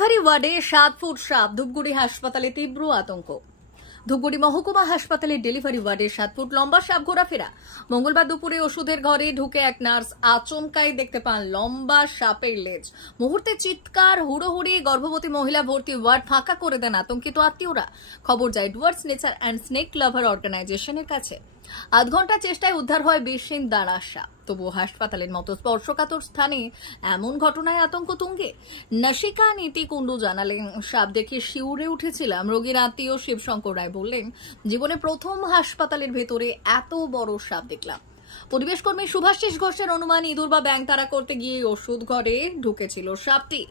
Delivery ওয়ার্ডে 7 foot সাপ, ধূপগুড়ি হাসপাতালে তীব্র আতঙ্ক। ধূপগুড়ি মহকুমা হাসপাতালে ডেলিভারি ওয়ার্ডে 7 ফুট লম্বা সাপ ঘোরাফেরা। মঙ্গলবার দুপুরে ওষুধের ঘরে ঢুকে এক নার্স আচমকাই দেখতে পান লম্বা সাপের লেজ। মুহূর্তে চিৎকার, হুড়োহুড়ি, গর্ভবতী মহিলা ভর্তি ওয়ার্ড ফাঁকা করে দেন আতঙ্কিত আত্মীয়রা। খবর যায় ডুয়ার্স নেচার অ্যান্ড স্নেক লাভার অর্গানাইজেশনের কাছে। আধ ঘন্টা চেষ্টায় উদ্ধার হয় বিষহীন দাঁড়া সাপ। তবুও হাসপাতালের মতো স্পর্শকাতর স্থানে এমন ঘটনায় আতঙ্ক তুঙ্গে। নাসিকা নীতি কুণ্ডু জানালেন, সাপ দেখে শিউরে উঠেছিলাম। রোগীর আত্মীয় শিবশঙ্কর রায় বললেন, জীবনে প্রথম হাসপাতালের ভেতরে এত বড় সাপ দেখলাম। পরিবেশ কর্মী সুভাষিস ঘোষের অনুমান, ইঁদুর বা ব্যাঙ তাড়া করতে গিয়ে ওষুধ ঘরে ঢুকেছিল সাপটি।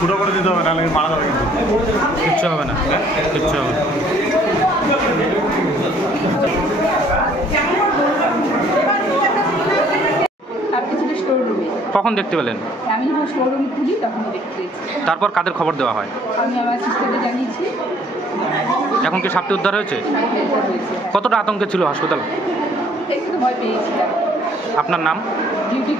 ফুটো করে দিতে হবে, নাহলে মারা যাবে। কিন্তু কিচ্ছু হবে না, কিচ্ছু হবে না। কখন দেখতে পেলেন? আমি যখন শোরুম খুলি তখন দেখতে পেয়েছি। তারপর কাদের খবর দেওয়া হয়? আমি আমার সিস্টারকে জানিয়েছি। এখন কি সাপটি উদ্ধার হয়েছে? কতটা আতঙ্কে ছিল হাসপাতাল? একটু ভয় পেয়েছিলাম। আপনার নাম? ডিউটি।